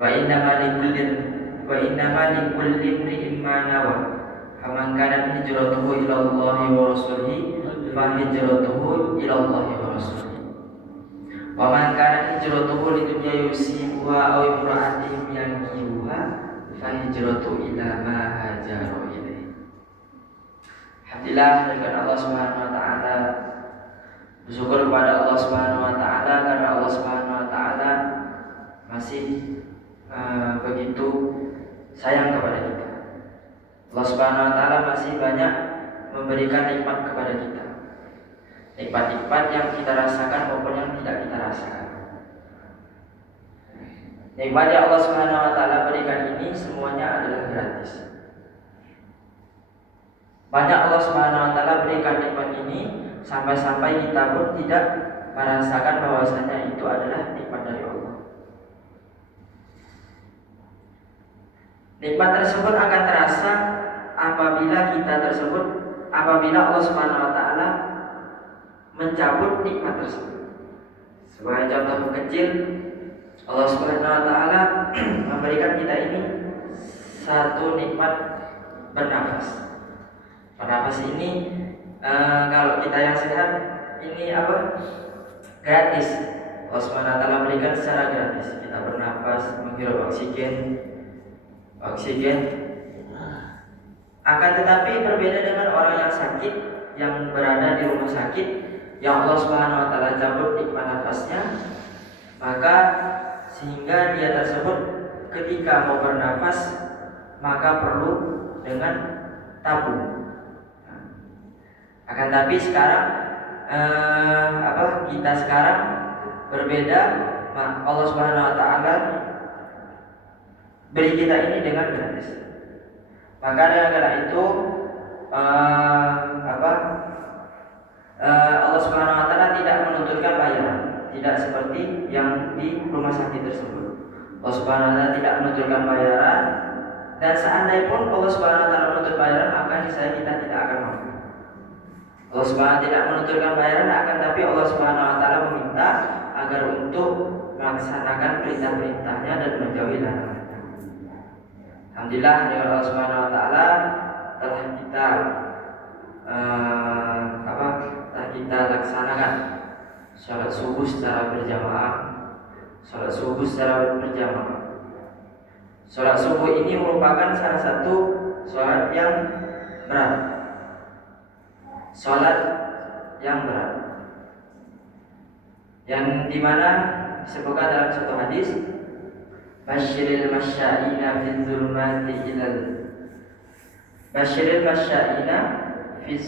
Wa innama likulli imri'in ma nawa. Faman kanat hijratuhu ila Allahi wa rasulihi fa hijratuhu ila Allahi wa rasulihi. Wa man kanat hijratuhu lidunya yusibuha aw imra'atin yankihuha fa hijratuhu ila ma hajara ilaihi. Alhamdulillah, dengan Allah Subhanahu wa taala, bersyukur kepada Allah Subhanahu wa taala karena Allah Subhanahu wa taala masih begitu sayang kepada kita. Allah Subhanahu wa taala masih banyak memberikan nikmat kepada kita. Nikmat-nikmat yang kita rasakan maupun yang tidak kita rasakan. Nikmat yang Allah Subhanahu wa taala berikan ini semuanya adalah gratis. Banyak Allah Subhanahu wa taala berikan nikmat ini sampai-sampai kita pun tidak merasakan bahwasanya itu adalah nikmat dari Allah. Nikmat tersebut akan terasa apabila Allah Subhanahu wa taala mencabut nikmat tersebut. Sebagai contoh kecil, Allah Subhanahu wa taala memberikan kita ini satu nikmat bernafas. Bernafas ini kalau kita yang sehat ini gratis. Allah Subhanahu wa taala berikan secara gratis. Kita bernafas, menghirup oksigen. Akan tetapi berbeda dengan orang yang sakit, yang berada di rumah sakit, yang Allah Subhanahu wa taala cabut nikmat nafasnya, maka sehingga dia tersebut ketika mau bernafas maka perlu dengan tabung. Akan tapi sekarang kita sekarang berbeda. Allah Subhanahu wa taala beri kita ini dengan gratis. Maka dengan cara itu Allah Subhanahu wa taala tidak menuntutkan bayaran, tidak seperti yang di rumah sakit tersebut. Allah Subhanahu wa taala tidak menuntutkan bayaran, dan seandainya pun Allah Subhanahu wa taala menuntut bayaran, maka niscaya kita tidak akan mampu. Allah Subhanahu wa taala tidak menuntutkan bayaran, akan tapi Allah Subhanahu wa taala meminta agar untuk melaksanakan perintah-perintahnya dan menjauhi larangan. Alhamdulillah, dengan Allah Subhanahu wa taala telah kita laksanakan sholat subuh secara berjamaah. Sholat subuh ini merupakan salah satu sholat yang berat. Yang dimana disebutkan dalam satu hadis, Basyiril masya'ina fi zulmati ilal Basyiril masya'ina fi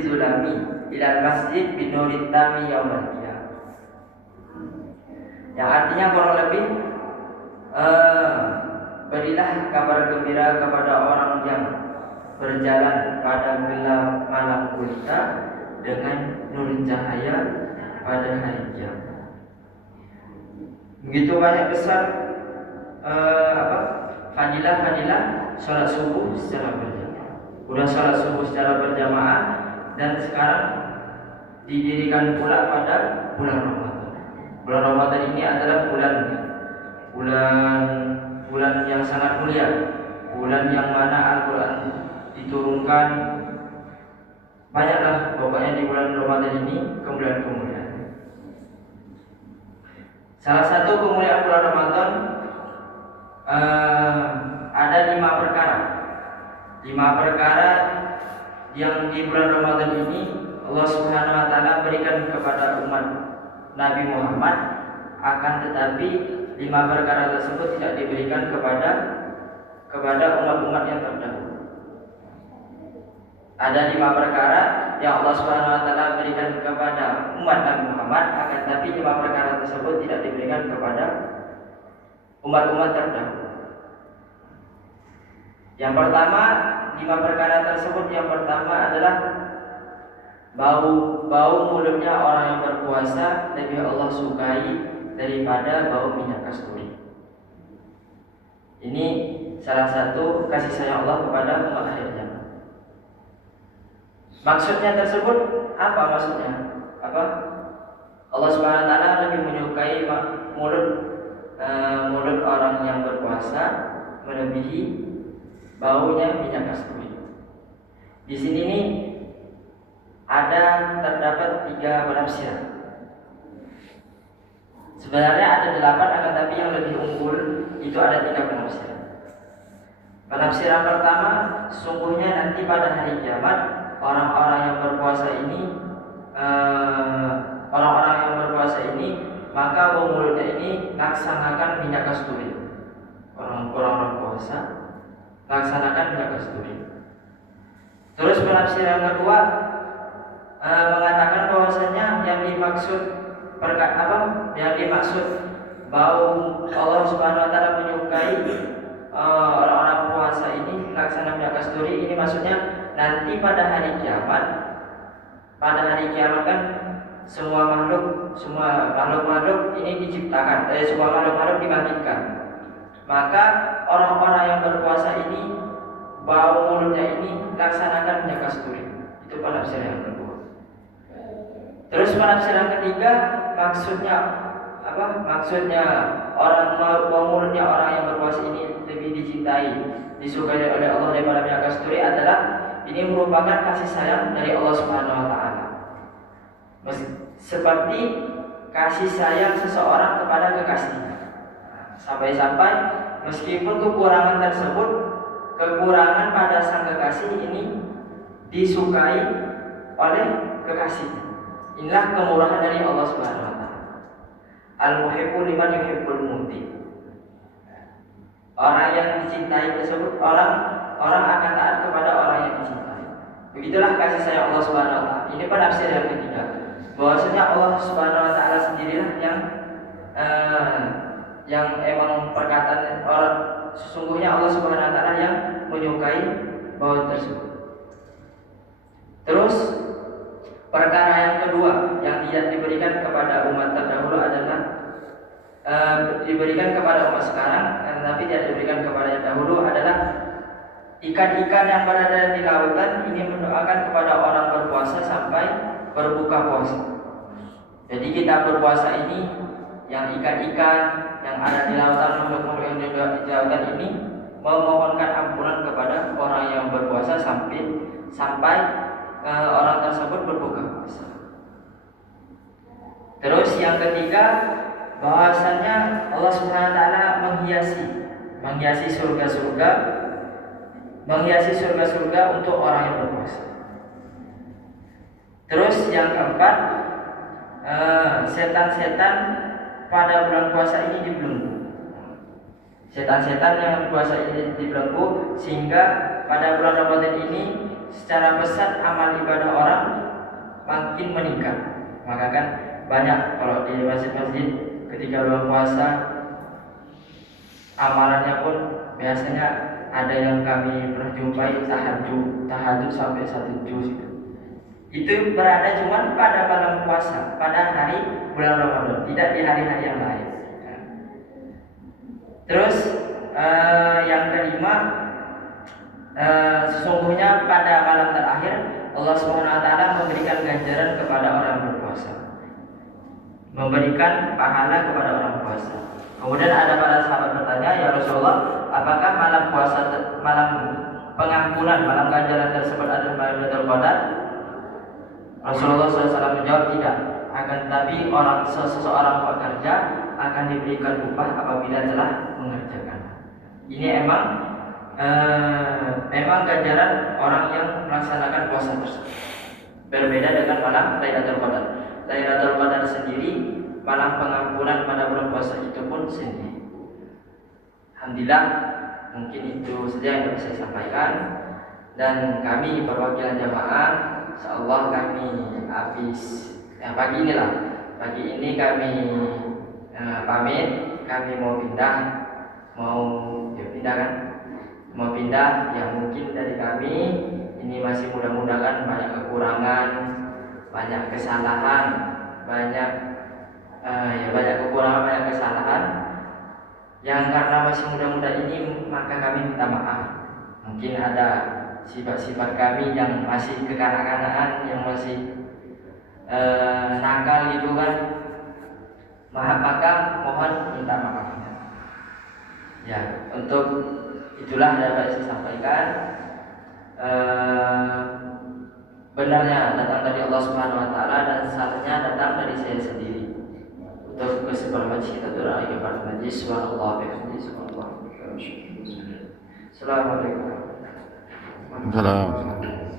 zulami ilal masjid binurit tami yaumal qiyamah. Yang artinya kurang lebih berilah kabar gembira kepada orang yang berjalan pada gelap malam gulita dengan nur cahaya pada hari kiamat. Begitu banyak besar fadilah sholat subuh secara berjamaah. Udah sholat subuh secara berjamaah, dan sekarang didirikan pula pada bulan Ramadan. Bulan Ramadan ini adalah bulan yang sangat mulia, bulan yang mana Al-Quran diturunkan. Banyaklah pokoknya di bulan Ramadan ini kemuliaan-kemuliaan. Salah satu kemuliaan bulan Ramadan ada 5 perkara. 5 perkara yang di bulan Ramadan ini Allah Subhanahu wa taala berikan kepada umat Nabi Muhammad, akan tetapi 5 perkara tersebut tidak diberikan kepada umat-umat yang terdahulu. Ada 5 perkara yang Allah Subhanahu wa taala berikan kepada umat Nabi Muhammad, akan tetapi 5 perkara tersebut tidak diberikan kepada umat-umat terdahulu. Yang pertama, 5 perkara tersebut, yang pertama adalah bau mulutnya orang yang berpuasa lebih Allah sukai daripada bau minyak kasturi. Ini salah satu kasih sayang Allah kepada umat akhir zaman. Maksudnya tersebut apa maksudnya? Allah Subhanahu wa taala lebih menyukai mulut mulut orang yang berpuasa melebihi baunya minyak kasturi. Di sini nih terdapat 3 penafsiran. Sebenarnya ada 8, akan tapi yang lebih unggul itu ada 3 penafsiran. Penafsiran pertama, sungguhnya nanti pada hari kiamat orang-orang yang berpuasa ini maka bau mulutnya ini laksanakan minyak kasturi. Orang-orang puasa laksanakan minyak kasturi. Terus penafsiran kedua mengatakan bahwasanya yang dimaksud bau Allah Subhanahu wa taala menyukai orang-orang puasa ini laksana minyak kasturi, ini maksudnya nanti pada hari kiamat kan semua makhluk ini diciptakan, semua makhluk dibangkitkan. Maka orang-orang yang berpuasa ini bau mulutnya ini laksanakan minyak kasturi. Itu penafsiran yang kedua. Terus penafsiran ketiga, maksudnya bau mulutnya orang yang berpuasa ini lebih dicintai, disukai oleh Allah daripada minyak kasturi adalah ini merupakan kasih sayang dari Allah Subhanahu wa taala. Seperti kasih sayang seseorang kepada kekasihnya. Sampai-sampai meskipun kekurangan pada sang kekasih ini disukai oleh kekasihnya. Inilah kemurahan dari Allah Subhanahu wa taala. Al-muhibbu liman yuhibbul muti. Orang yang dicintai tersebut orang akan taat kepada orang yang dicintai. Begitulah kasih sayang Allah Subhanahu wa taala. Ini penafsir yang ketiga, bahwasanya Allah Subhanahu wa taala sendirilah yang emang perkataan orang, sesungguhnya Allah Subhanahu wa taala yang menyukai bau tersebut. Terus perkara yang kedua yang tidak diberikan kepada umat terdahulu adalah diberikan kepada umat sekarang, tetapi tidak diberikan kepada yang dahulu adalah ikan-ikan yang berada di lautan ini mendoakan kepada orang berpuasa sampai berbuka puasa. Jadi kita berpuasa ini, yang ikan-ikan yang ada di lautan, makhluk-makhluk yang di lautan ini memohonkan ampunan kepada orang yang berpuasa sampai orang tersebut berbuka puasa. Terus yang ketiga, bahwasanya Allah Subhanahu wa taala menghiasi surga untuk orang yang berpuasa. Terus yang keempat, setan-setan pada bulan puasa ini dibelenggu. Setan-setan yang puasa ini dibelenggu sehingga pada bulan Ramadan ini secara besar amal ibadah orang makin meningkat. Maka kan banyak kalau di masjid-masjid ketika bulan puasa amalannya pun biasanya ada yang kami pernah jumpai tahajud sampai 1 juz. Itu berada cuma pada malam puasa, pada hari bulan Ramadan, tidak di hari-hari yang lain. Terus yang kelima, sesungguhnya pada malam terakhir Allah Subhanahu wa taala memberikan ganjaran kepada orang berpuasa, memberikan pahala kepada orang puasa. Kemudian ada para sahabat bertanya, ya Rasulullah, apakah malam pengampunan, malam ganjaran tersebut adalah Lailatul Qadar? Rasulullah SAW menjawab tidak, akan tetapi seseorang pekerja akan diberikan upah apabila telah mengerjakan. Ini memang ganjaran orang yang melaksanakan puasa tersebut. Berbeda dengan malam Lailatul Qadar. Lailatul Qadar sendiri, malam pengampunan pada bulan puasa itu pun sendiri. Alhamdulillah, mungkin itu saja yang bisa saya sampaikan. Dan kami perwakilan jamaah, insyaallah kami habis pagi ini kami pamit, kami mau pindah yang mungkin dari kami ini masih mudah-mudahan banyak kekurangan, banyak kesalahan, banyak kesalahan yang karena masih muda-muda ini maka kami minta maaf. Mungkin ada sifat-sifat kami yang masih kekanak-kanakan, yang masih nakal gitu kan, maka mohon minta maafnya. Ya, untuk itulah dapat saya sampaikan. Benarnya datang dari Allah Subhanahu Wa Taala dan salahnya datang dari saya sendiri. Untuk kesimpulan majlis kita doa kepada majlis subhanallah bihamdihi subhanallah. Assalamualaikum warahmatullahi wabarakatuh. Salam.